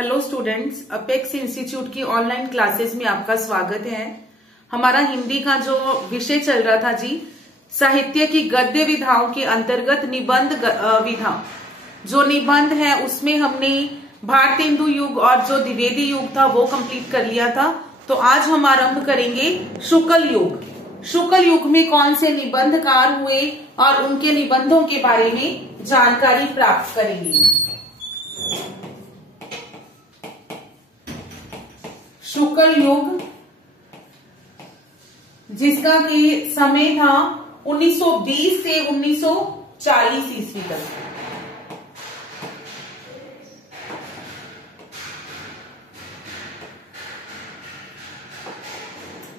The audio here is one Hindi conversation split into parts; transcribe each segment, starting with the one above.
हेलो स्टूडेंट्स, अपेक्स इंस्टीट्यूट की ऑनलाइन क्लासेस में आपका स्वागत है। हमारा हिंदी का जो विषय चल रहा था जी, साहित्य की गद्य विधाओं के अंतर्गत निबंध विधा। जो निबंध है उसमें हमने भारतेंदु युग और जो द्विवेदी युग था वो कंप्लीट कर लिया था। तो आज हम आरंभ करेंगे शुक्ल युग। शुक्ल युग में कौन से निबंधकार हुए और उनके निबंधों के बारे में जानकारी प्राप्त करेंगे। शुक्ल युग जिसका कि समय था 1920 से 1940 ईस्वी तक।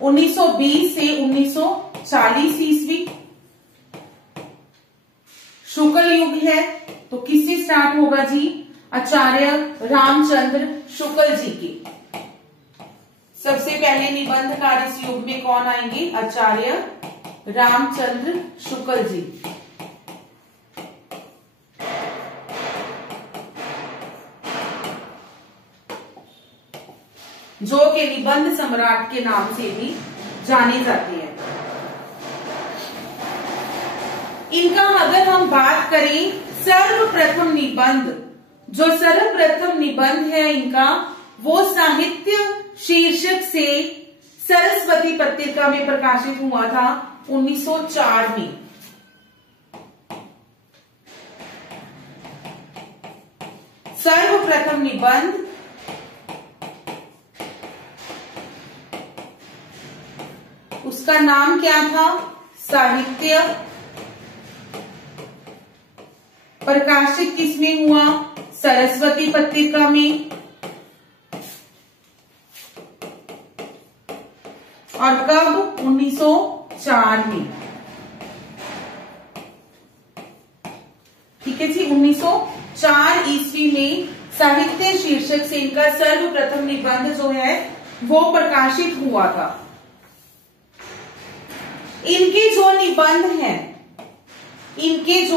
उन्नीस सौ 20 से 1940 ईस्वी शुक्ल युग है। तो किससे स्टार्ट होगा जी? आचार्य रामचंद्र शुक्ल जी के। सबसे पहले निबंधकार इस युग में कौन आएंगे? आचार्य रामचंद्र शुक्ल जी। जो के निबंध सम्राट के नाम से भी जाने जाते हैं। इनका अगर हम बात करें सर्वप्रथम निबंध, जो सर्वप्रथम निबंध है इनका, वो साहित्य शीर्षक से सरस्वती पत्रिका में प्रकाशित हुआ था 1904 में। सर्वप्रथम निबंध उसका नाम क्या था? साहित्य। प्रकाशित किसमें हुआ? सरस्वती पत्रिका में। और कब? 1904 में। ठीक है जी, 1904 ईस्वी में साहित्य शीर्षक से इनका सर्वप्रथम निबंध जो है वो प्रकाशित हुआ था। इनके जो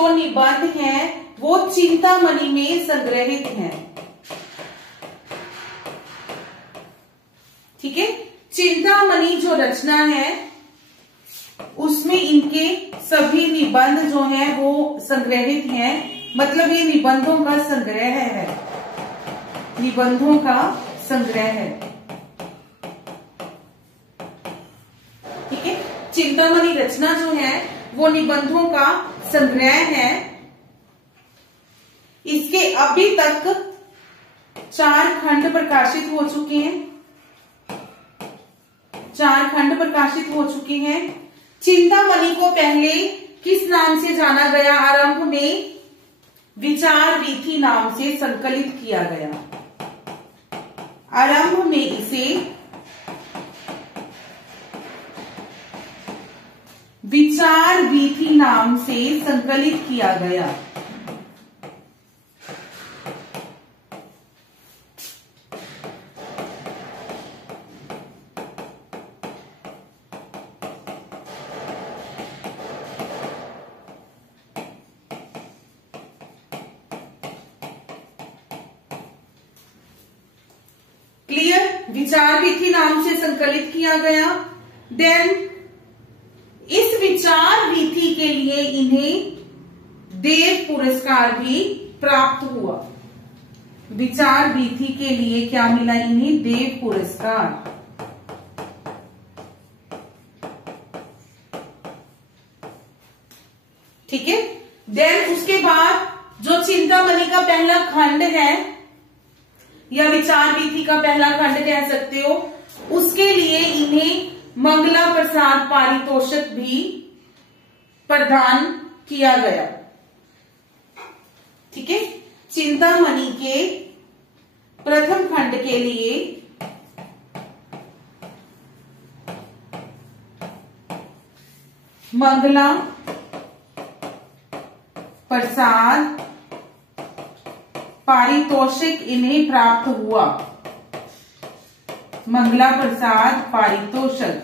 निबंध हैं वो चिंतामणि में संग्रहित हैं। ठीक है, चिंतामणि जो रचना है उसमें इनके सभी निबंध जो हैं वो संग्रहित हैं। मतलब ये निबंधों का संग्रह है। निबंधों का संग्रह है। ठीक है, चिंतामणि रचना जो है वो निबंधों का संग्रह है। इसके अभी तक 4 खंड प्रकाशित हो चुके हैं। 4 खंड प्रकाशित हो चुके हैं। चिंतामणि को पहले किस नाम से जाना गया? आरंभ में विचार वीथी नाम से संकलित किया गया। आरंभ में इसे विचार वीथी नाम से संकलित किया गया। क्लियर? विचार वीथी नाम से संकलित किया गया। देन इस विचार वीथी के लिए इन्हें देव पुरस्कार भी प्राप्त हुआ। विचार वीथी के लिए क्या मिला इन्हें? देव पुरस्कार। ठीक है, देन उसके बाद जो चिंतामणि का पहला खंड है या विचार वीथी का पहला खंड कह सकते हो, उसके लिए इन्हें मंगला प्रसाद पारितोषिक भी प्रदान किया गया। ठीक है, चिंतामणि के प्रथम खंड के लिए मंगला प्रसाद पारितोषिक इन्हें प्राप्त हुआ। मंगला प्रसाद पारितोषिक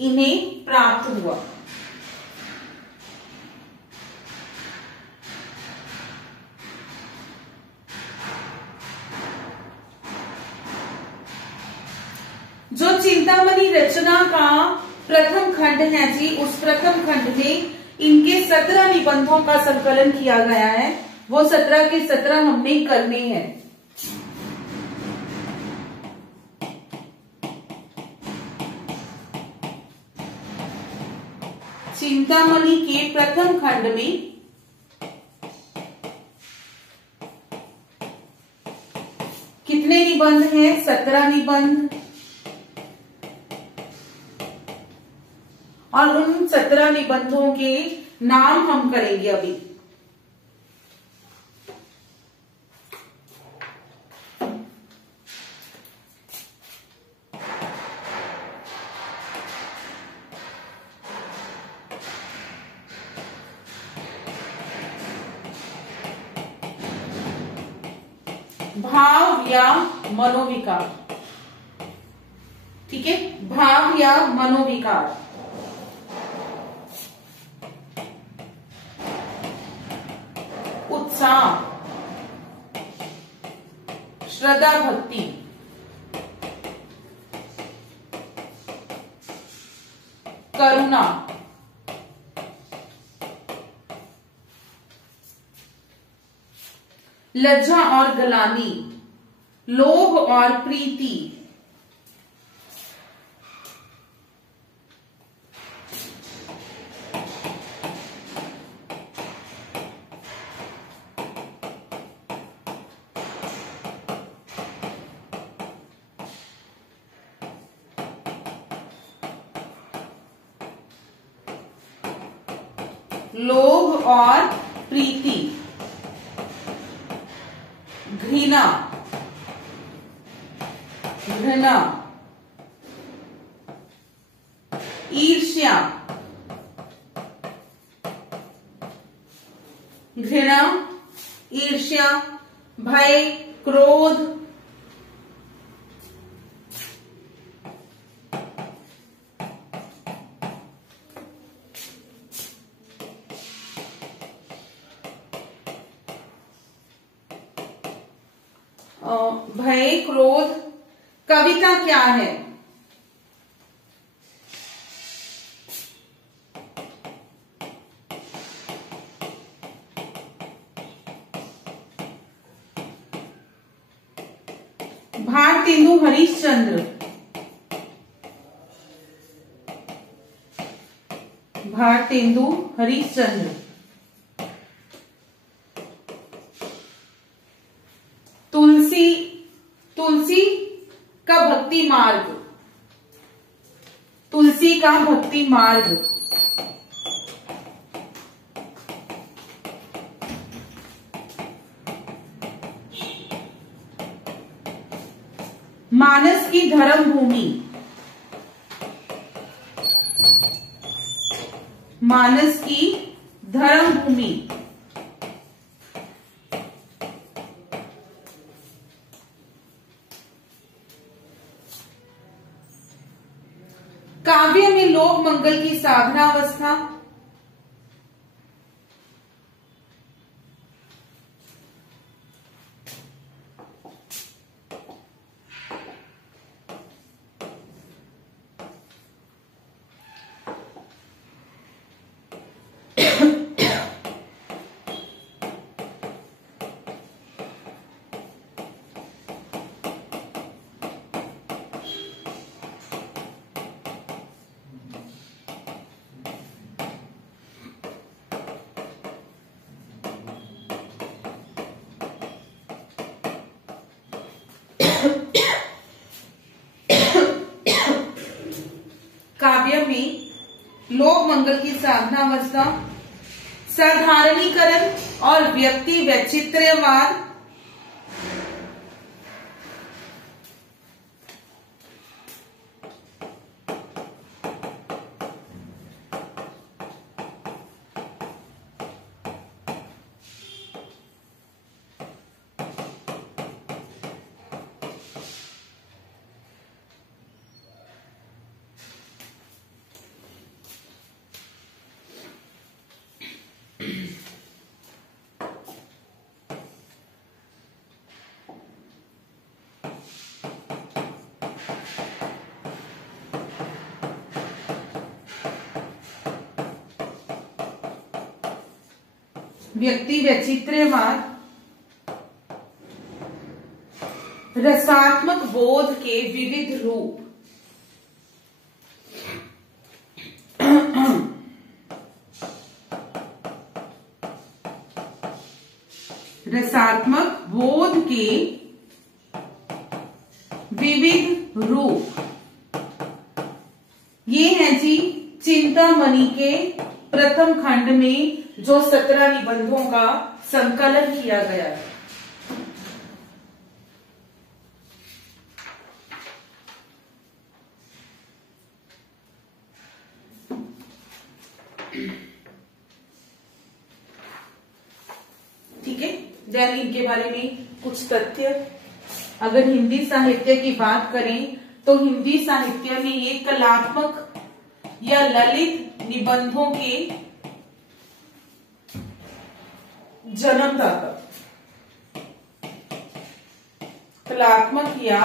इन्हें प्राप्त हुआ। जो चिंतामणि रचना का प्रथम खंड है जी, उस प्रथम खंड में इनके 17 निबंधों का संकलन किया गया है। वो 17 के 17 हमने करने हैं। चिंतामणि के प्रथम खंड में कितने निबंध हैं? 17 निबंध। और उन 17 निबंधों के नाम हम करेंगे अभी। भाव या मनोविकार, ठीक है, भाव या मनोविकार। उत्साह, श्रद्धा भक्ति, करुणा, लज्जा और गलानी, लोभ और प्रीति, लोभ और प्रीति, घृणा, घृणा, ईर्ष्या, घृणा, ईर्ष्या, भय, क्रोध, भय, क्रोध। कविता क्या है? भारतेंदु हरिश्चंद्र, भारतेंदु हरिश्चंद्र। तुलसी, तुलसी का भक्ति मार्ग, तुलसी का भक्ति मार्ग। मानस की धर्म भूमि, मानस की धर्म भूमि। काव्य में लोक मंगल की साधनावस्था, काव्य में लोक मंगल की साधनावस्था, साधारणीकरण और व्यक्ति वैचित्र्यवाद, व्यक्ति वैचित्र्यवाद, रसात्मक बोध के विविध रूप, रसात्मक बोध के विविध रूप, ये है जी चिंतामणि के प्रथम खंड में जो 17 निबंधों का संकलन किया गया है। ठीक है, देन इनके बारे में कुछ तथ्य। अगर हिंदी साहित्य की बात करें तो हिंदी साहित्य में ये कलात्मक या ललित निबंधों के जन्मदाता, कलात्मक या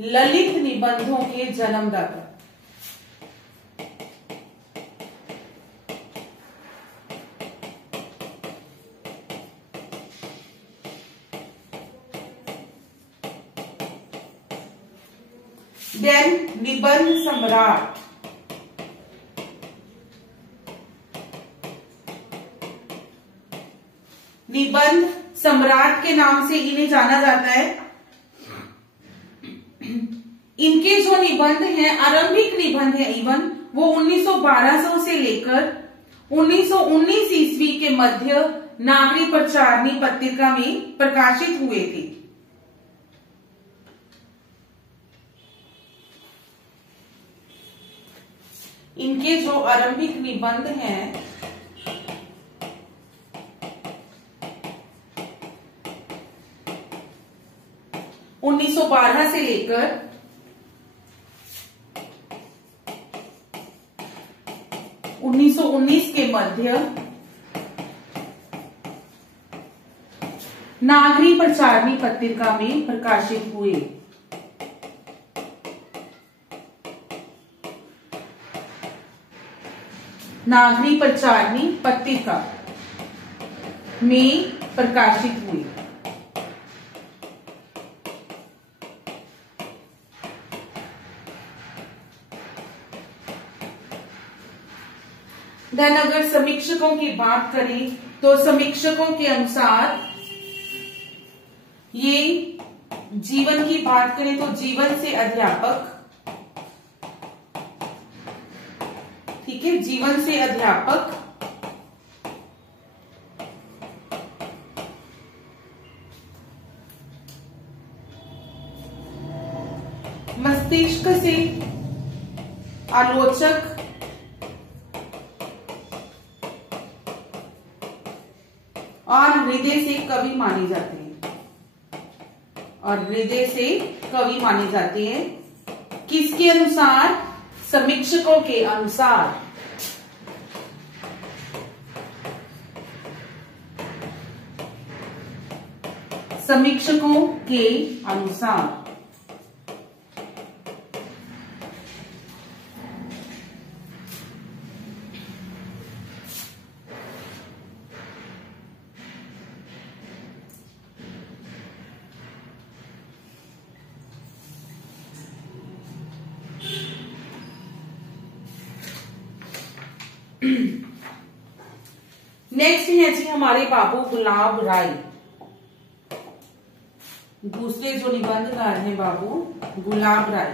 ललित निबंधों के जन्मदाता। देन निबंध सम्राट, निबंध सम्राट के नाम से इन्हें जाना जाता है। इनके जो निबंध हैं, आरंभिक निबंध है इवन, वो 1912 से लेकर 1919 ईस्वी के मध्य नागरिक प्रचारणी पत्रिका में प्रकाशित हुए थे। इनके जो आरंभिक निबंध हैं, उन्नीस सौ 12 से लेकर 1919 के मध्य नागरिक प्रचारणी पत्रिका में प्रकाशित हुए। नागरिक प्रचारणी पत्रिका में प्रकाशित हुई। देन अगर समीक्षकों की बात करें तो समीक्षकों के अनुसार ये जीवन की बात करें तो जीवन से अध्यापक, ठीक है, जीवन से अध्यापक, मस्तिष्क से आलोचक, और हृदय से कवि माने जाते हैं, और हृदय से कवि माने जाते हैं। किसके अनुसार? समीक्षकों के अनुसार। समीक्षकों के अनुसार। नेक्स्ट है जी हमारे बाबू गुलाब राय। दूसरे जो निबंधकार हैं बाबू गुलाब राय।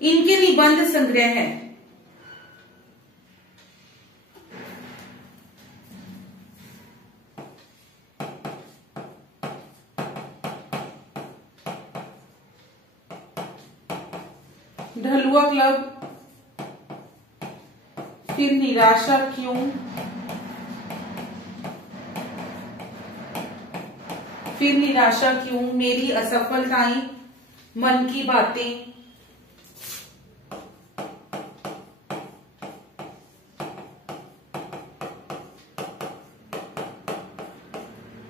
इनके निबंध संग्रह है ढलुआ क्लब, फिर निराशा क्यों, फिर निराशा क्यों, मेरी असफलताएं, मन की बातें,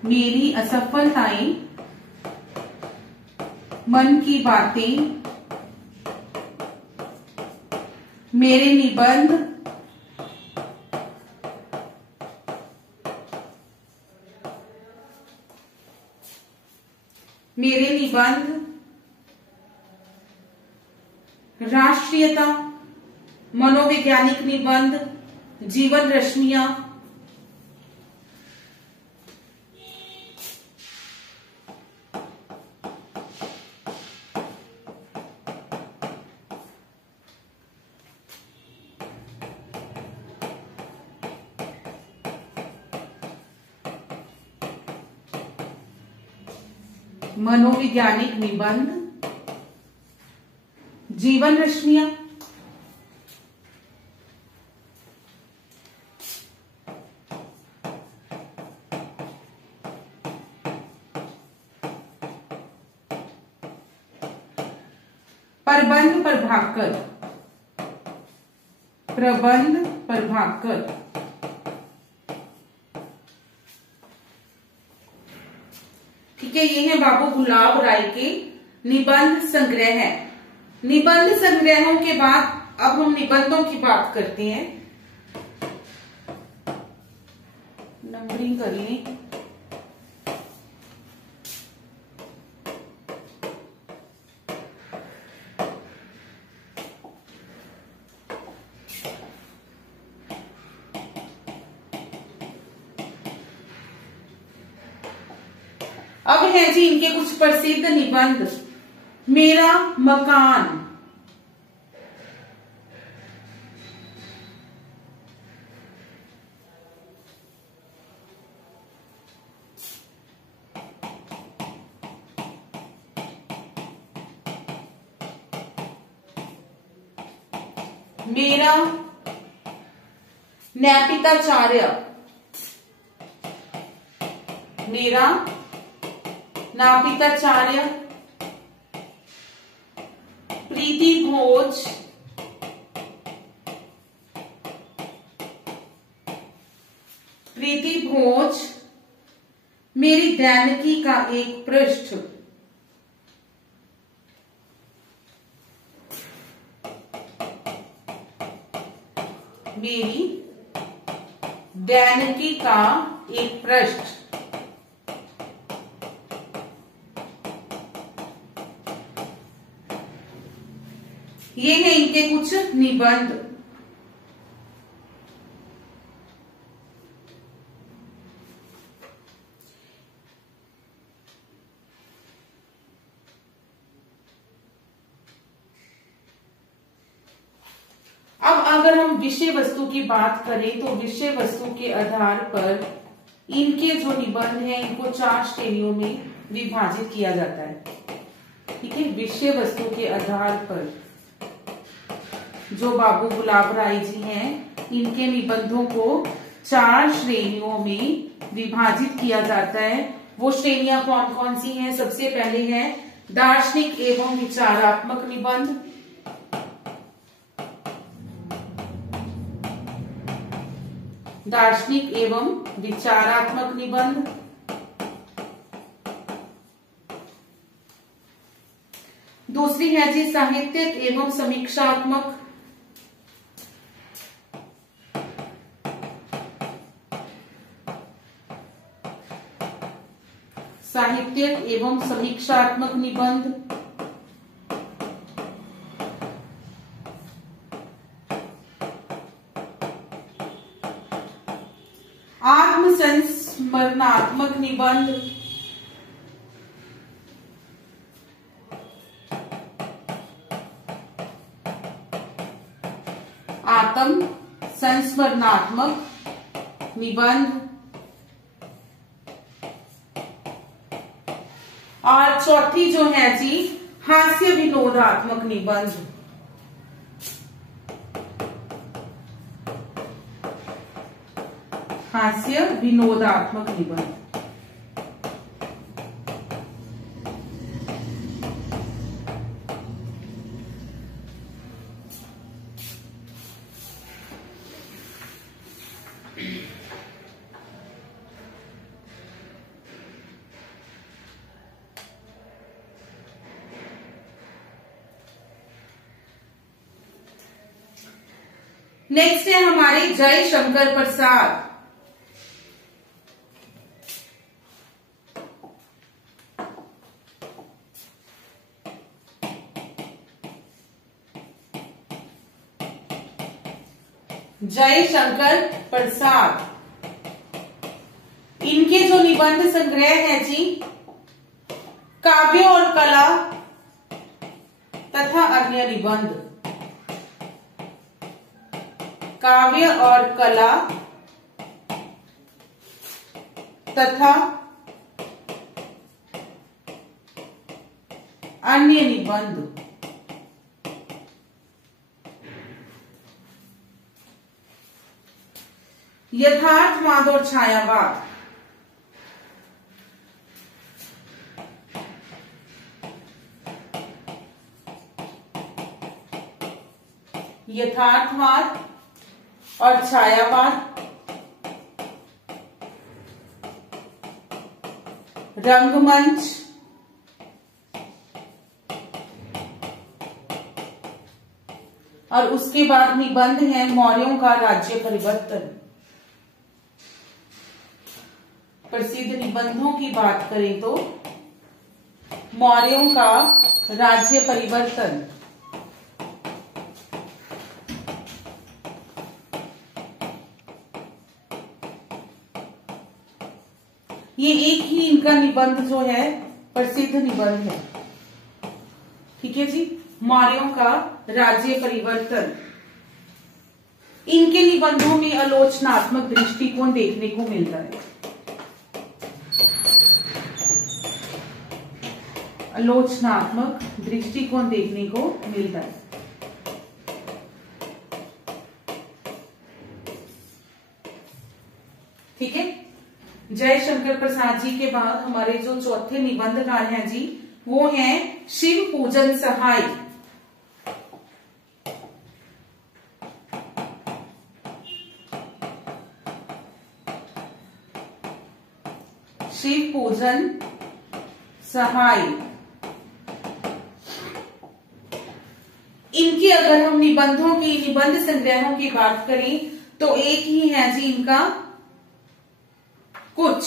मेरी असफलताएं, मन की बातें, मेरे निबंध, राष्ट्रीयता, मनोवैज्ञानिक निबंध, जीवन रश्मियां, मनोवैज्ञानिक निबंध, जीवन रश्मियां, प्रबंध प्रभाकर, प्रबंध प्रभाकर, ठीक है। ये है बाबू गुलाब राय के निबंध संग्रह। निबंध संग्रहों के बाद अब हम निबंधों की बात करते हैं। नंबरिंग कर लें। अब है जी इनके कुछ प्रसिद्ध निबंध। मेरा मकान, मेरा नैतिकाचार्य, मेरा नापिताचार्य, प्रीति भोज, प्रीति भोज, मेरी दैनिकी का एक पृष्ठ, मेरी दैनिकी का एक पृष्ठ, ये है इनके कुछ निबंध। अब अगर हम विषय वस्तु की बात करें तो विषय वस्तु के आधार पर इनके जो निबंध हैं इनको 4 श्रेणियों में विभाजित किया जाता है। ठीक है, विषय वस्तु के आधार पर जो बाबू गुलाब राय जी हैं इनके निबंधों को 4 श्रेणियों में विभाजित किया जाता है। वो श्रेणियां कौन कौन सी हैं? सबसे पहले है दार्शनिक एवं विचारात्मक निबंध, दार्शनिक एवं विचारात्मक निबंध, दूसरी है जी साहित्यिक एवं समीक्षात्मक, साहित्यिक एवं समीक्षात्मक निबंध, आत्मसंस्मरणात्मक निबंध, आत्म संस्मरणात्मक निबंध, और चौथी जो है जी हास्य विनोदात्मक निबंध। हास्य विनोदात्मक निबंध। नेक्स्ट है हमारे जय शंकर प्रसाद। जय शंकर प्रसाद, इनके जो निबंध संग्रह है जी, काव्य और कला तथा अन्य निबंध, काव्य और कला तथा अन्य निबंध, यथार्थवाद और छायावाद, यथार्थवाद और छायावाद, रंगमंच, और उसके बाद निबंध है मौर्यों का राज्य परिवर्तन। प्रसिद्ध निबंधों की बात करें तो मौर्यों का राज्य परिवर्तन, ये एक ही इनका निबंध जो है प्रसिद्ध निबंध है। ठीक है जी, मौर्यों का राज्य परिवर्तन। इनके निबंधों में आलोचनात्मक दृष्टिकोण देखने को मिलता है। आलोचनात्मक दृष्टिकोण देखने को मिलता है। ठीक है, जय शंकर प्रसाद जी के बाद हमारे जो चौथे निबंधकार हैं जी, वो हैं शिव पूजन सहाय। शिव पूजन सहाय, इनकी अगर हम निबंधों की, निबंध संग्रहों की बात करें तो एक ही है जी इनका कुछ।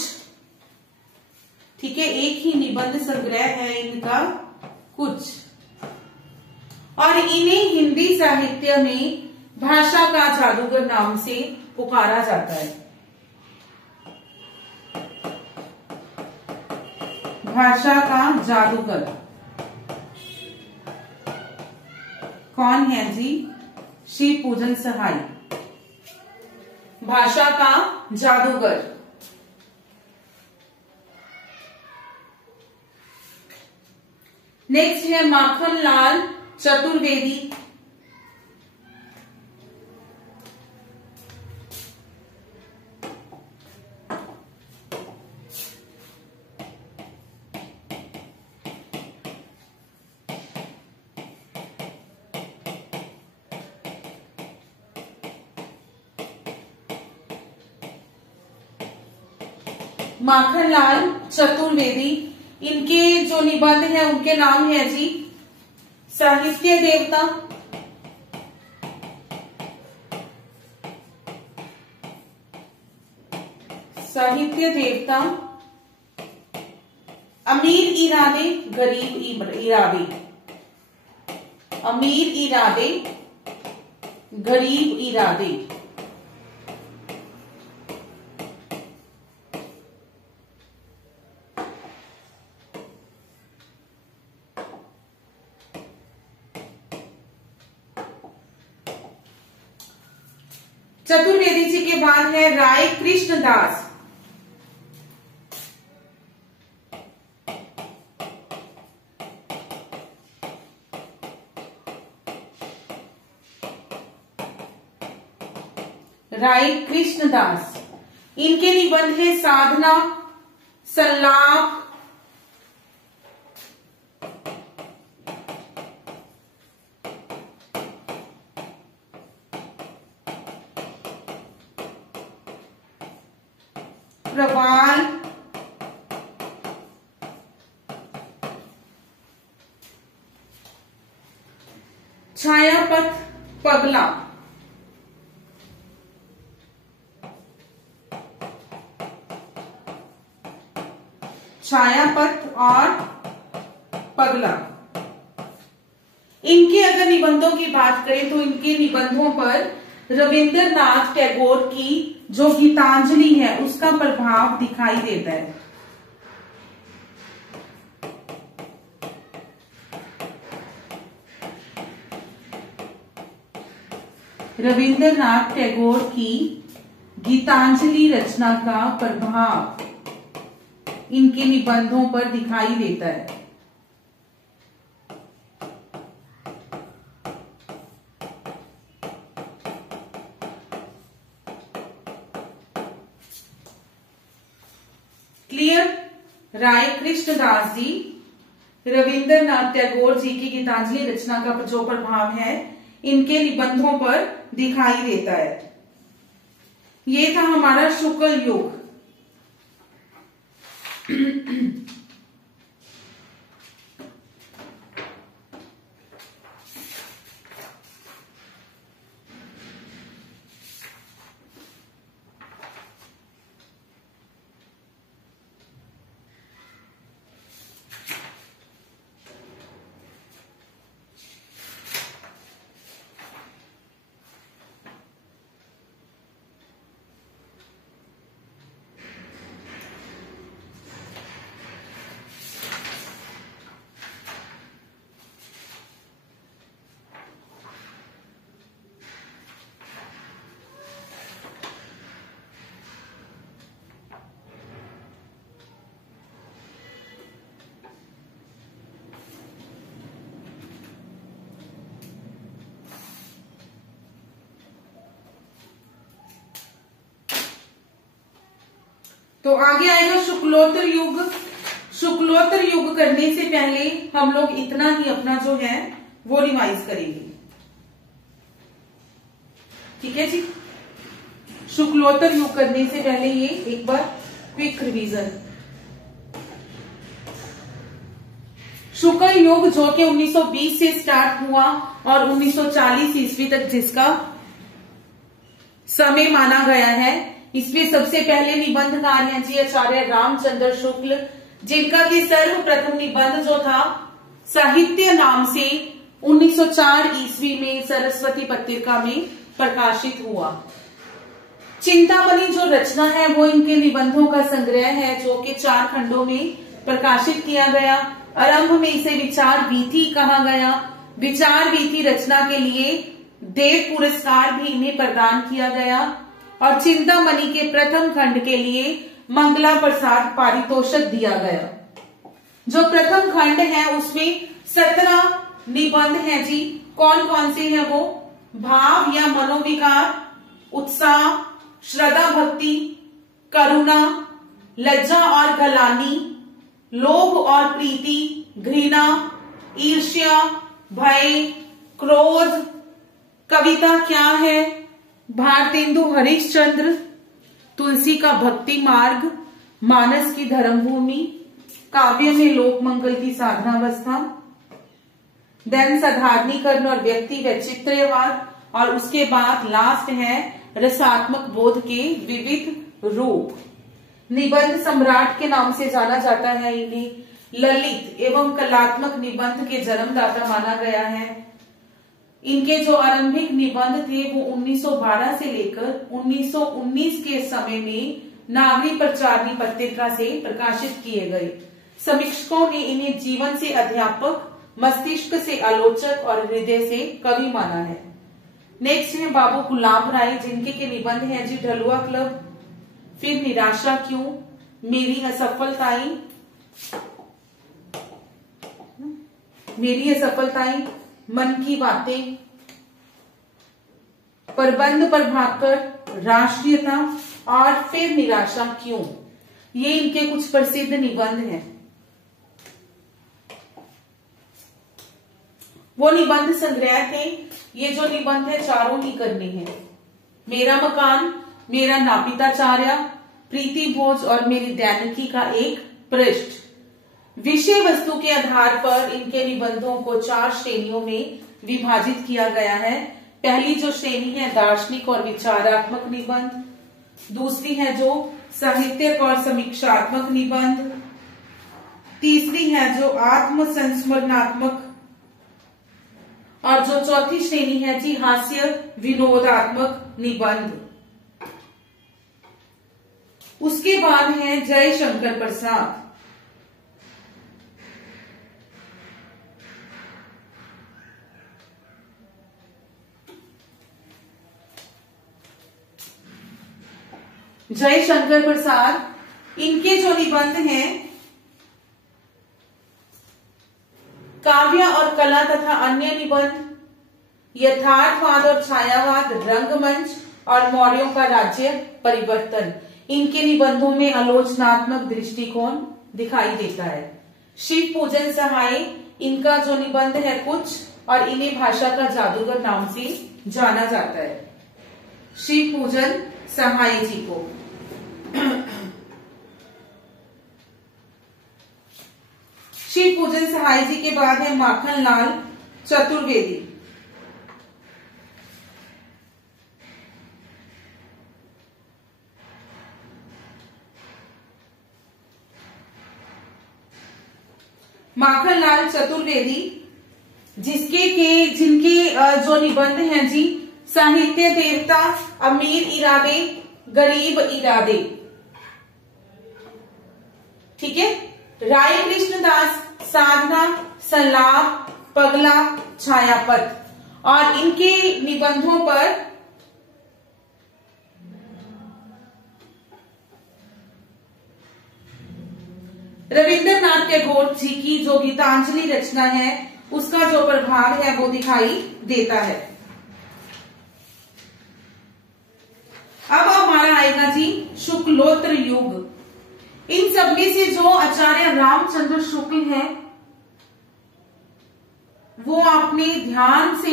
ठीक है, एक ही निबंध संग्रह है इनका कुछ, और इन्हें हिंदी साहित्य में भाषा का जादूगर नाम से पुकारा जाता है। भाषा का जादूगर कौन है जी? शिव पूजन सहाय, भाषा का जादूगर। नेक्स्ट है माखनलाल चतुर्वेदी। माखनलाल चतुर्वेदी, इनके जो निबंध हैं उनके नाम है जी साहित्य देवता, साहित्य देवता, अमीर इरादे गरीब इरादे, अमीर इरादे गरीब इरादे, चतुर्वेदी जी के बाद है राय कृष्णदास। राय कृष्णदास, इनके निबंध है साधना, संलाप, प्रवाल, छायापथ, पगला। छायापथ और पगला। इनके अगर निबंधों की बात करें तो इनके निबंधों पर रविंद्रनाथ टैगोर की जो गीतांजलि है उसका प्रभाव दिखाई देता है। रविंद्रनाथ टैगोर की गीतांजलि रचना का प्रभाव इनके निबंधों पर दिखाई देता है। क्लियर? राय कृष्णदास जी रविंद्रनाथ टैगोर जी की गीतांजलि रचना का जो प्रभाव है इनके निबंधों पर दिखाई देता है। ये था हमारा शुक्ल युग। तो आगे आएगा शुक्लोत्तर युग। शुक्लोत्तर युग करने से पहले हम लोग इतना ही अपना जो है वो रिवाइज करेंगे। ठीक है जी। शुक्लोत्तर युग करने से पहले ये एक बार क्विक रिवीजन। शुक्ल युग जो कि 1920 से स्टार्ट हुआ और 1940 ईस्वी तक जिसका समय माना गया है, इसमें सबसे पहले निबंधकार हैं जी आचार्य रामचंद्र शुक्ल, जिनका कि सर्वप्रथम निबंध जो था साहित्य नाम से 1904 ईस्वी में सरस्वती पत्रिका में प्रकाशित हुआ। चिंतामणि जो रचना है वो इनके निबंधों का संग्रह है जो कि 4 खंडों में प्रकाशित किया गया। आरंभ में इसे विचार वीथी कहा गया। विचार वीथी रचना के लिए देव पुरस्कार भी इन्हें प्रदान किया गया और चिंतामणि के प्रथम खंड के लिए मंगला प्रसाद पारितोषिक दिया गया। जो प्रथम खंड है उसमें 17 निबंध हैं जी। कौन कौन से हैं वो? भाव या मनोविकार, उत्साह, श्रद्धा भक्ति, करुणा, लज्जा और गलानी, लोभ और प्रीति, घृणा, ईर्ष्या, भय, क्रोध, कविता क्या है, भारतेंदु हरिश्चंद्र, तुलसी का भक्ति मार्ग, मानस की धर्मभूमि, काव्य में लोक मंगल की साधनावस्था, देन साधारणीकरण और व्यक्ति व चित्रवाद, और उसके बाद लास्ट है रसात्मक बोध के विविध रूप। निबंध सम्राट के नाम से जाना जाता है इन्हें। ललित एवं कलात्मक निबंध के जन्मदाता माना गया है। इनके जो आरंभिक निबंध थे वो 1912 से लेकर 1919 के समय में नागरी प्रचारणी पत्रिका से प्रकाशित किए गए। समीक्षकों ने इन्हें जीवन से अध्यापक, मस्तिष्क से आलोचक और हृदय से कवि माना है। नेक्स्ट है बाबू गुलाम राय, जिनके के निबंध हैं जी ढलुआ क्लब, फिर निराशा क्यों, मेरी असफलताएं, मेरी असफलताएं, मन की बातें, प्रबंध प्रभाकर, राष्ट्रीयता और फिर निराशा क्यों। ये इनके कुछ प्रसिद्ध निबंध हैं। वो निबंध संग्रह थे। ये जो निबंध है चारों ही करने हैं। मेरा मकान, मेरा नापिताचार्य, प्रीति भोज और मेरी दैनिकी का एक पृष्ठ। विषय वस्तु के आधार पर इनके निबंधों को 4 श्रेणियों में विभाजित किया गया है। पहली जो श्रेणी है दार्शनिक और विचारात्मक निबंध, दूसरी है जो साहित्यक और समीक्षात्मक निबंध, तीसरी है जो आत्म संस्मरणात्मक, और जो चौथी श्रेणी है जी हास्य विनोदात्मक निबंध। उसके बाद है जय शंकर प्रसाद। जय शंकर प्रसाद, इनके जो निबंध हैं काव्य और कला तथा अन्य निबंध, यथार्थवाद और छायावाद, रंगमंच और मौर्यों का राज्य परिवर्तन, इनके निबंधों में आलोचनात्मक दृष्टिकोण दिखाई देता है। शिव पूजन सहाय, इनका जो निबंध है कुछ, और इन्हें भाषा का जादूगर नाम से जाना जाता है। शिव पूजन सहाय जी को शिव पूजन सहाय जी के बाद है माखनलाल चतुर्वेदी। माखनलाल चतुर्वेदी जिनके जो निबंध हैं जी साहित्य देवता, अमीर इरादे, गरीब इरादे, ठीक है। राय कृष्णदास, साधना, संलाप, पगला, छायापथ, और इनके निबंधों पर रविंद्रनाथ टैगोर जी की जो गीतांजलि रचना है उसका जो प्रभाव है वो दिखाई देता है। अब हमारा आएगा जी शुक्लोत्तर युग। इन सब में से जो आचार्य रामचंद्र शुक्ल हैं वो आपने ध्यान से,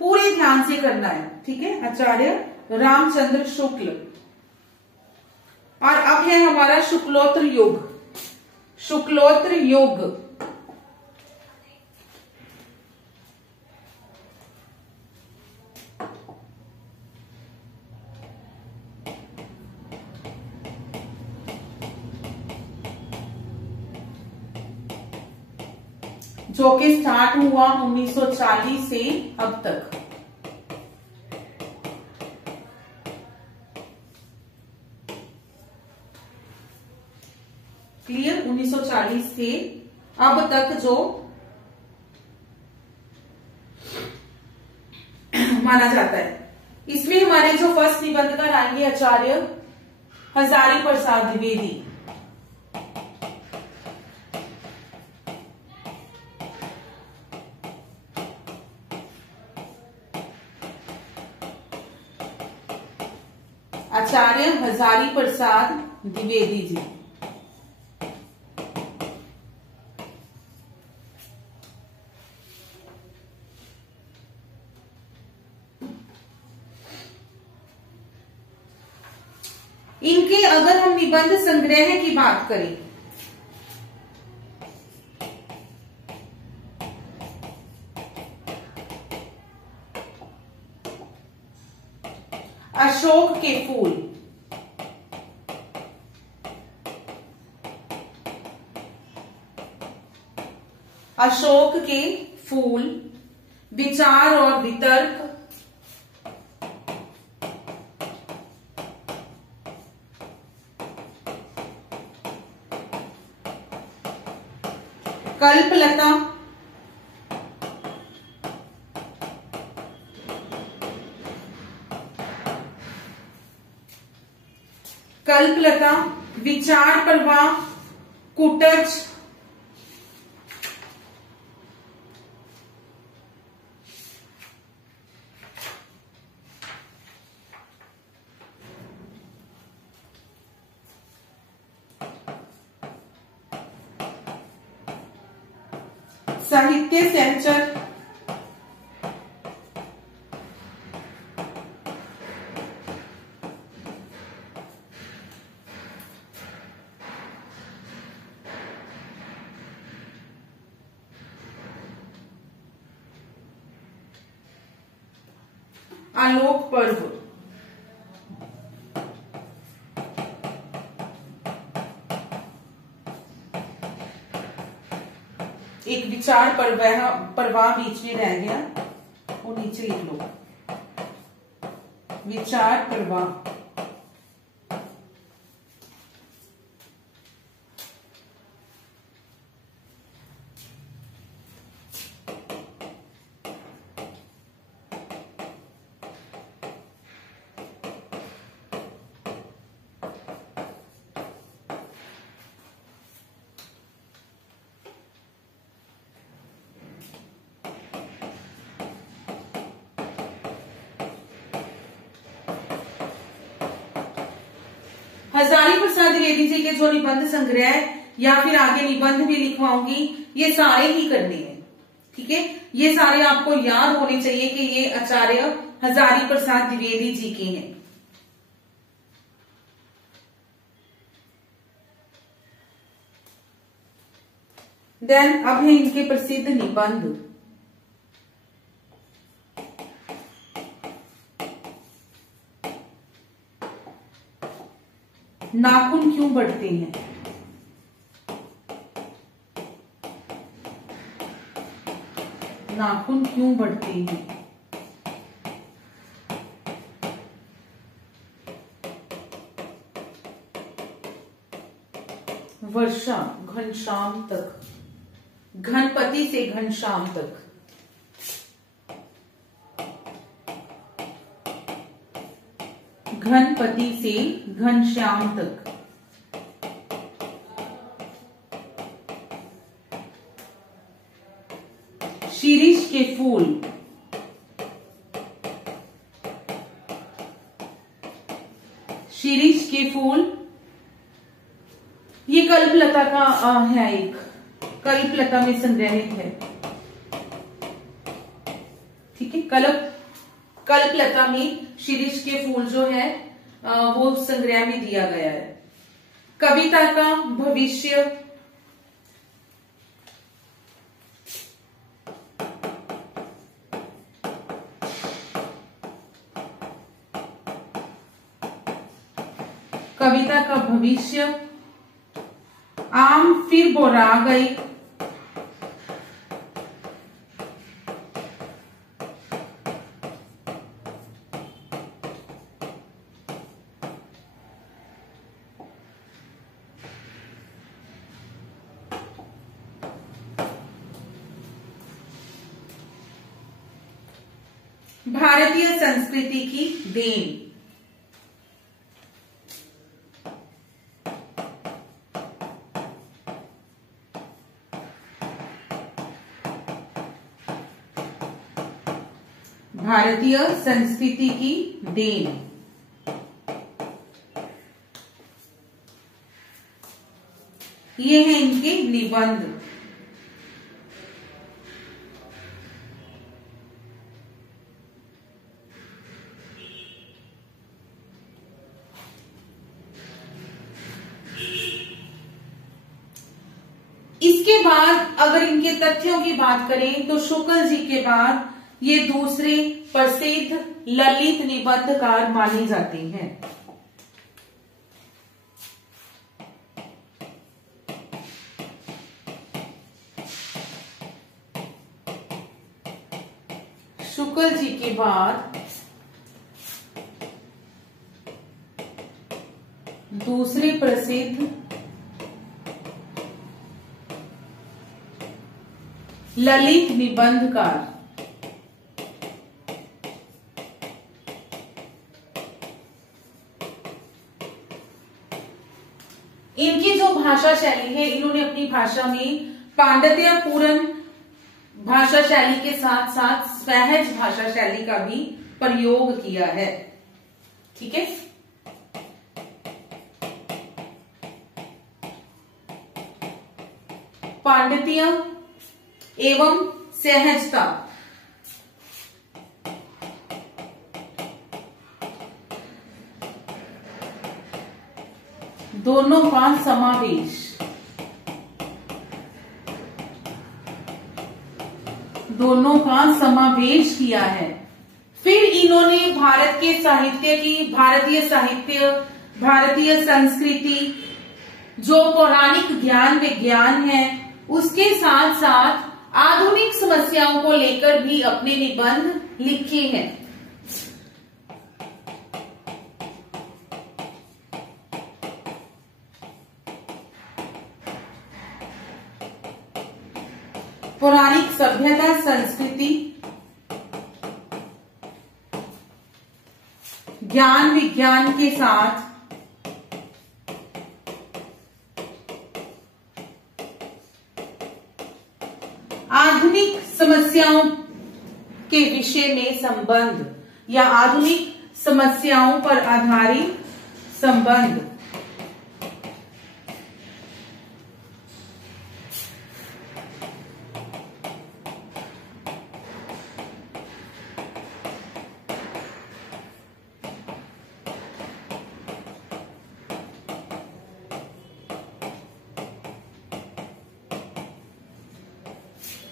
पूरे ध्यान से करना है, ठीक है। आचार्य रामचंद्र शुक्ल। और अब है हमारा शुक्लोत्तर युग। शुक्लोत्तर युग जो कि स्टार्ट हुआ 1940 से अब तक। क्लियर, 1940 से अब तक जो माना जाता है। इसमें हमारे जो फर्स्ट निबंधकार आएंगे आचार्य हजारी प्रसाद द्विवेदी। आचार्य हजारी प्रसाद द्विवेदी जी। इनके अगर हम निबंध संग्रह की बात करें अशोक के फूल, अशोक के फूल, विचार और वितर्क, कल्पलता, कल्पलता, विचार प्रवाह, कुटच, साहित्य संचर, आलोक पर्व, एक विचार प्रवाह बीच में रह गया, वो नीचे लिख लो, विचार प्रवाह। हजारी प्रसाद द्विवेदी जी के जो निबंध संग्रह या फिर आगे निबंध भी लिखवाऊंगी, ये सारे ही करने हैं, ठीक है। ये सारे आपको याद होने चाहिए कि ये आचार्य हजारी प्रसाद द्विवेदी जी के हैं। देन अब है इनके प्रसिद्ध निबंध। नाखून क्यों बढ़ते हैं? नाखून क्यों बढ़ते हैं? वर्षा घनश्याम तक, घनपति से घनश्याम तक। घनपति से घनश्याम तक। शिरीष के फूल, शिरीष के फूल, ये कल्पलता का है, एक कल्पलता में संग्रहित है, ठीक है। कल्पलता में शिरीष के फूल जो है वो संग्रह में दिया गया है। कविता का भविष्य, कविता का भविष्य, आम फिर बोरा गई, भारतीय संस्कृति की देन। भारतीय संस्कृति की देन। ये है इनके निबंध। इसके बाद अगर इनके तथ्यों की बात करें तो शुक्ल जी के बाद ये दूसरे प्रसिद्ध ललित निबंधकार माने जाते हैं। शुक्ल जी के बाद दूसरे प्रसिद्ध ललित निबंधकार इनकी जो भाषा शैली है, इन्होंने अपनी भाषा में पांडित्यपूर्ण भाषा शैली के साथ साथ सहज भाषा शैली का भी प्रयोग किया है, ठीक है। पांडित्य एवं सहजता, दोनों का समावेश, दोनों का समावेश किया है। फिर इन्होंने भारत के साहित्य की, भारतीय साहित्य, भारतीय संस्कृति, जो पौराणिक ज्ञान विज्ञान है, उसके साथ साथ लेकर भी अपने निबंध लिखे हैं। पौराणिक सभ्यता संस्कृति, ज्ञान विज्ञान के साथ आधुनिक समस्याओं के विषय में संबंध या आधुनिक समस्याओं पर आधारित संबंध।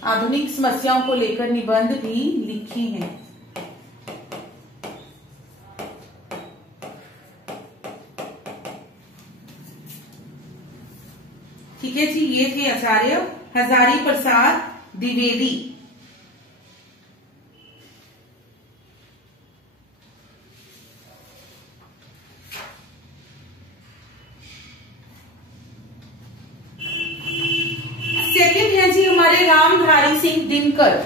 आधुनिक समस्याओं को लेकर निबंध भी लिखे हैं। ठीक है जी, ये थे आचार्य हजारी प्रसाद द्विवेदी। सेकंड है जी हमारे रामधारी सिंह दिनकर।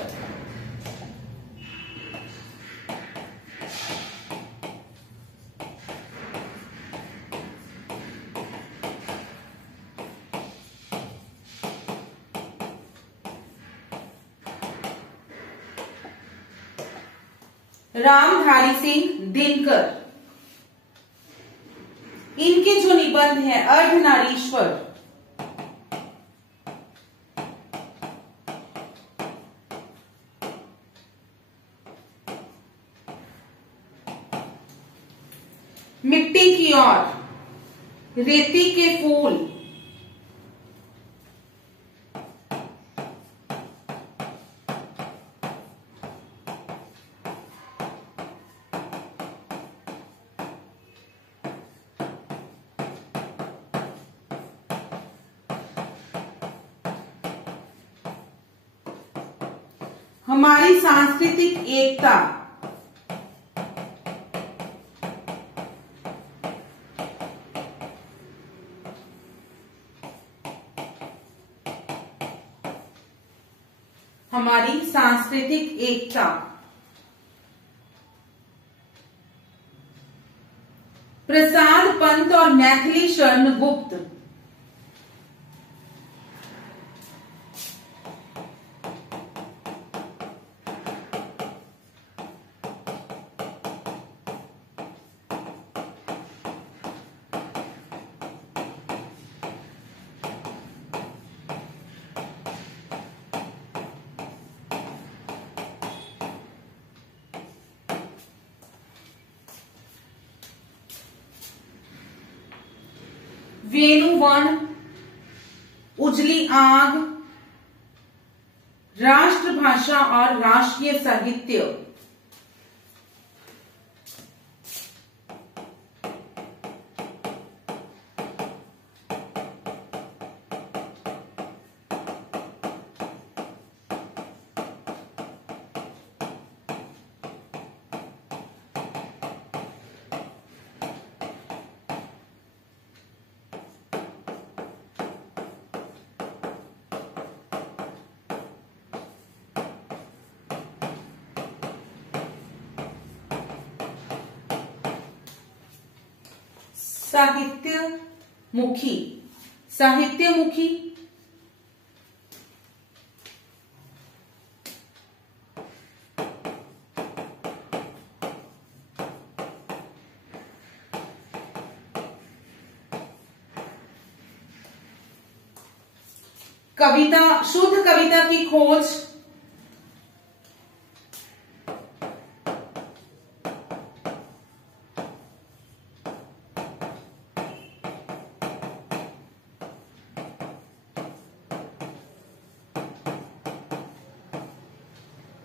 रामधारी सिंह दिनकर, इनके जो निबंध हैं अर्धनारीश्वर, मिट्टी की ओर, रेती के फूल, हमारी सांस्कृतिक एकता, हमारी सांस्कृतिक एकता, प्रसाद पंत और मैथिली शरण गुप्त, वेणुवन, उजली आग, राष्ट्रभाषा और राष्ट्रीय साहित्य, साहित्यमुखी, साहित्यमुखी, कविता, शुद्ध कविता की खोज,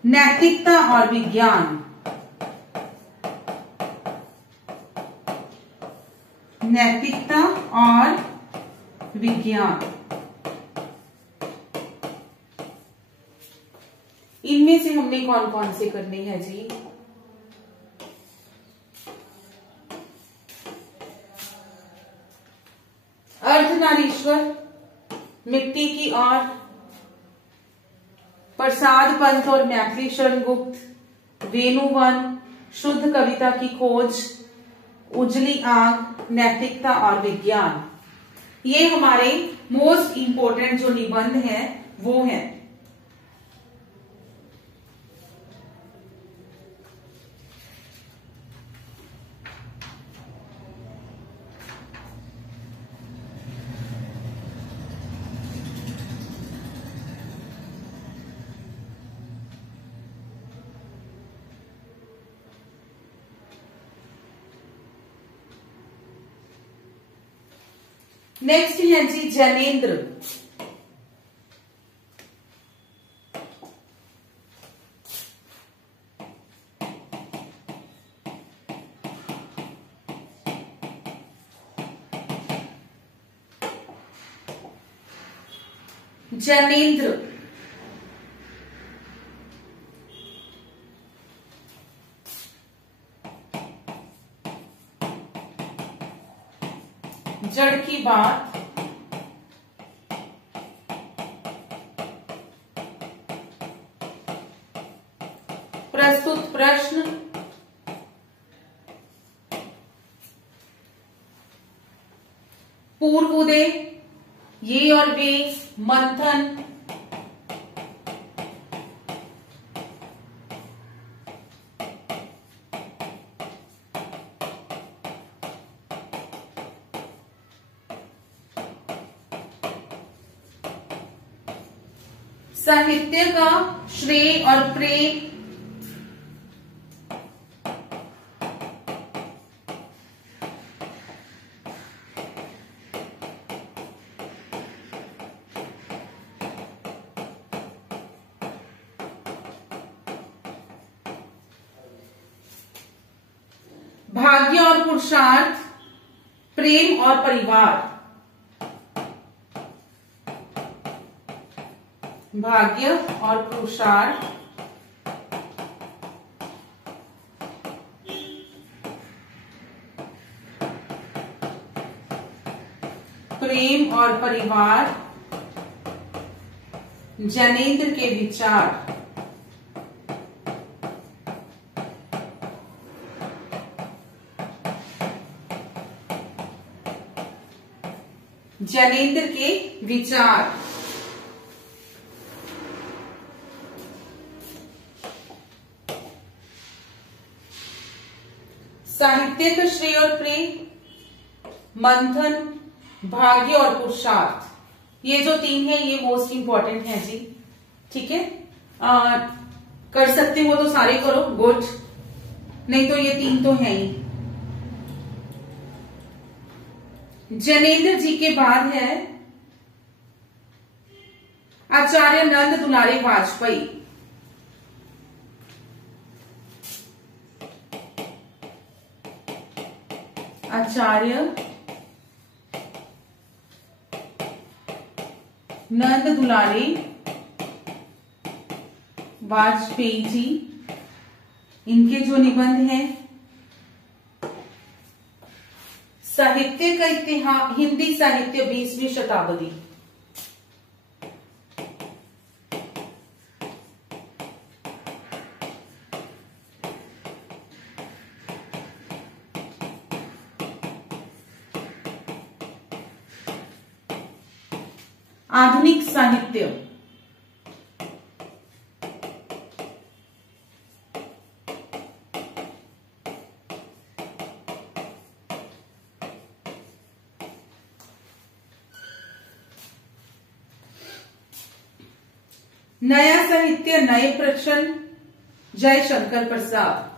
नैतिकता और विज्ञान, नैतिकता और विज्ञान, इनमें से हमने कौन कौन से करने हैं जी? अर्धनारीश्वर, मिट्टी की आड़, प्रसाद पंत और मैथिली शरण गुप्त, वेणुवन, शुद्ध कविता की खोज, उजली आंख, नैतिकता और विज्ञान। ये हमारे मोस्ट इंपोर्टेंट जो निबंध हैं वो हैं। नेक्स्ट है जी जनेंद्र। जनेंद्र जड़ की बात, प्रस्तुत प्रश्न, पूर्व उदय, ये और वे, मंथन, साहित्य का श्रेय और प्रेम, भाग्य और पुरुषार्थ, प्रेम और परिवार, भाग्य और पुरुषार्थ, प्रेम और परिवार, जनेंद्र के विचार। जनेंद्र के विचार। साहित्य का श्रेय और प्रेम, मंथन, भाग्य और पुरुषार्थ, ये जो तीन है ये मोस्ट इंपॉर्टेंट है जी। ठीक है, कर सकते हो तो सारे करो, गुड, नहीं तो ये तीन तो है ही। जनेंद्र जी के बाद है आचार्य नंद दुलारे वाजपेयी। आचार्य नंद दुलारे वाजपेयी जी, इनके जो निबंध हैं, साहित्य का इतिहास, हिंदी साहित्य 20वीं शताब्दी, आधुनिक साहित्य, नया साहित्य, नए प्रश्न, जयशंकर प्रसाद।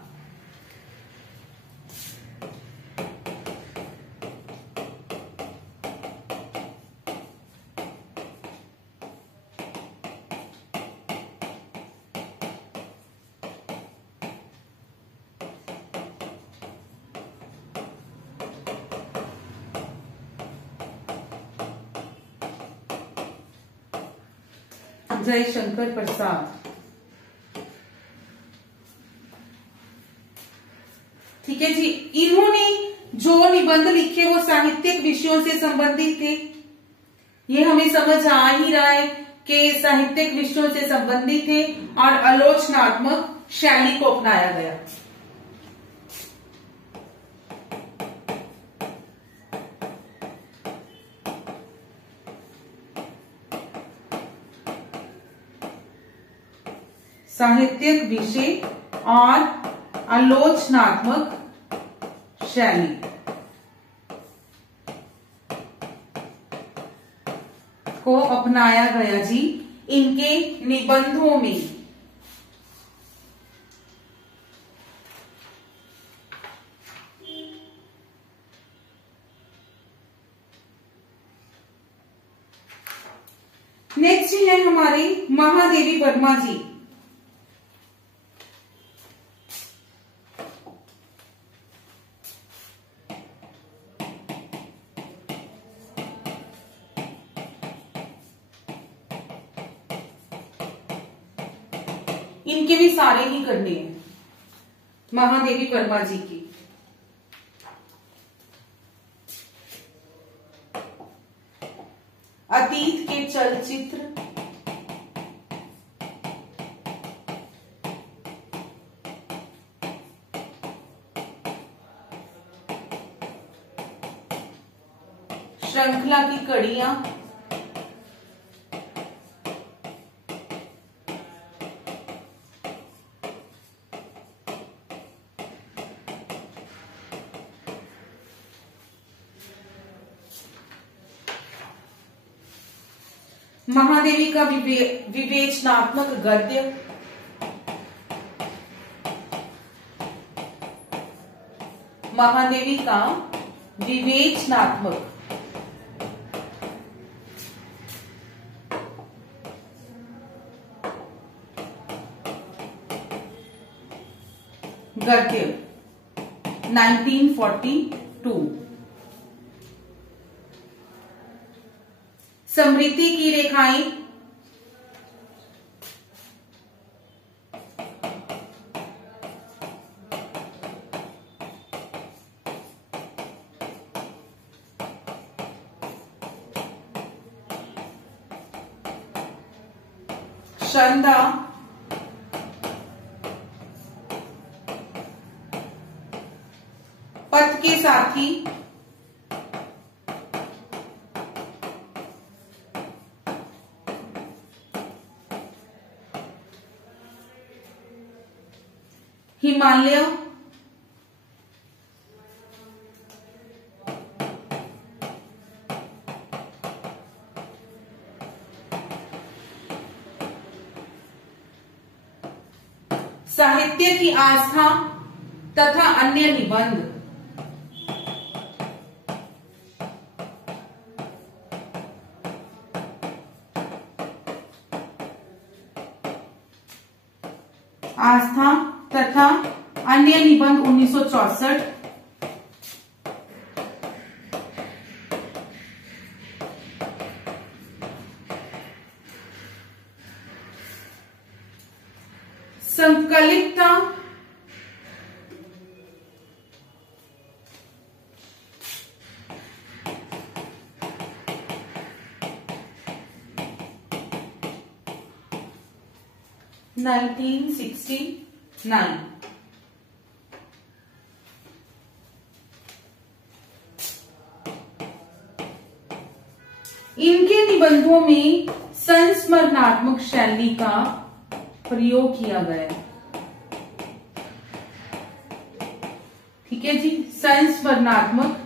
जयशंकर प्रसाद। ठीक है जी। इन्होंने जो निबंध लिखे वो साहित्यिक विषयों से संबंधित थे। ये हमें समझ आ ही रहा है कि साहित्यिक विषयों से संबंधित थे और आलोचनात्मक शैली को अपनाया गया। साहित्यिक विषय और आलोचनात्मक शैली को अपनाया गया जी इनके निबंधों में। नेक्स्ट है हमारे महादेवी वर्मा जी। इनके भी सारे ही करने हैं, महादेवी वर्मा जी की। अतीत के चलचित्र, श्रृंखला की कड़ियां, महादेवी का विवेचनात्मक गद्य, महादेवी का विवेचनात्मक गद्य 1942। समृद्धि की रेखाएं, शंदा, पथ के साथी, हिमालय, साहित्य की आस्था तथा अन्य निबंध, आस्था तथा अन्य निबंध 1964। संकलितता, (1969) इनके निबंधों में संस्मरणात्मक शैली का प्रयोग किया गया है। ठीक है जी, संस्मरणात्मक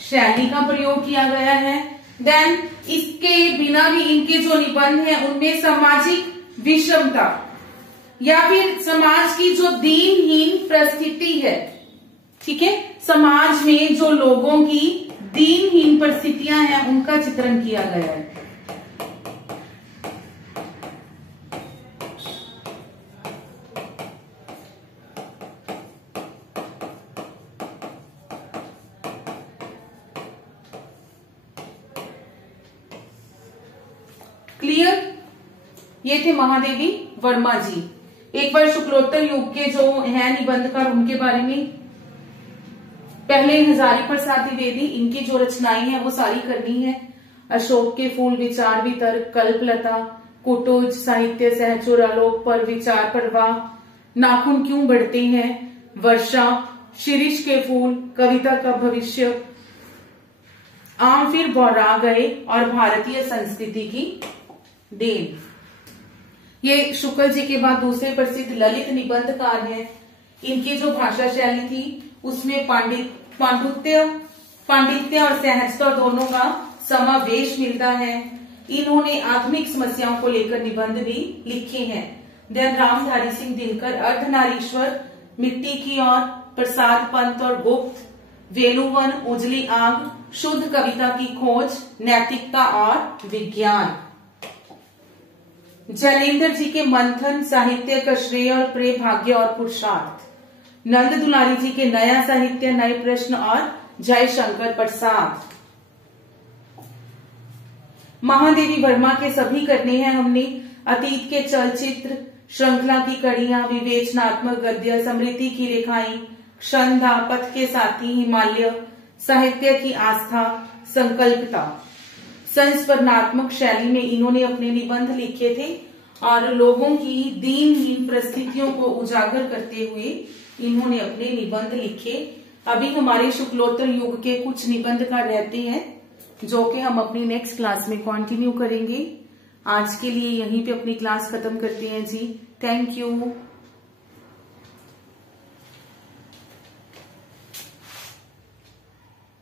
शैली का प्रयोग किया गया है। देन इसके बिना भी इनके जो निबंध हैं उनमें सामाजिक विषमता या फिर समाज की जो दीनहीन परिस्थिति है, ठीक है, समाज में जो लोगों की दीनहीन परिस्थितियां हैं उनका चित्रण किया गया है। क्लियर? ये थे महादेवी वर्मा जी। एक बार शुक्लोत्तर युग के जो है निबंधकार उनके बारे में, पहले हजारी प्रसाद द्विवेदी, इनकी जो रचनाएं हैं वो सारी करनी है। अशोक के फूल, विचार वितर्क, कल्पलता, कुटुज, साहित्य सहचुर, आलोक पर, विचार प्रवाह, नाखून क्यों बढ़ते हैं, वर्षा, शिरीष के फूल, कविता का भविष्य, आम फिर बौरा गए और भारतीय संस्कृति की देन। ये शुक्ल जी के बाद दूसरे प्रसिद्ध ललित निबंधकार हैं। इनकी जो भाषा शैली थी उसमें पांडित्य और सहजता दोनों का समावेश मिलता है। इन्होंने आधुनिक समस्याओं को लेकर निबंध भी लिखे हैं। देन रामधारी सिंह दिनकर, अर्धनारीश्वर, मिट्टी की और, प्रसाद पंत और गुप्त, वेणुवन, उजली आग, शुद्ध कविता की खोज, नैतिकता और विज्ञान। जैनेन्द्र जी के मंथन, साहित्य का श्रेय और प्रेम, भाग्य और पुरुषार्थ। नंद दुलारी जी के नया साहित्य, नए प्रश्न और जयशंकर प्रसाद। महादेवी वर्मा के सभी करने हैं हमने। अतीत के चलचित्र, श्रृंखला की कड़ियां, विवेचनात्मक गद्य, समृद्धि की रेखाएं, क्षंधा, पथ के साथी, हिमालय, साहित्य की आस्था, संकल्पता। संस्मरणात्मक शैली में इन्होंने अपने निबंध लिखे थे और लोगों की दीनहीन परिस्थितियों को उजागर करते हुए इन्होंने अपने निबंध लिखे। अभी हमारे शुक्लोत्तर युग के कुछ निबंधकार रहते हैं जो कि हम अपनी नेक्स्ट क्लास में कंटिन्यू करेंगे। आज के लिए यहीं पे अपनी क्लास खत्म करते हैं जी। Thank you.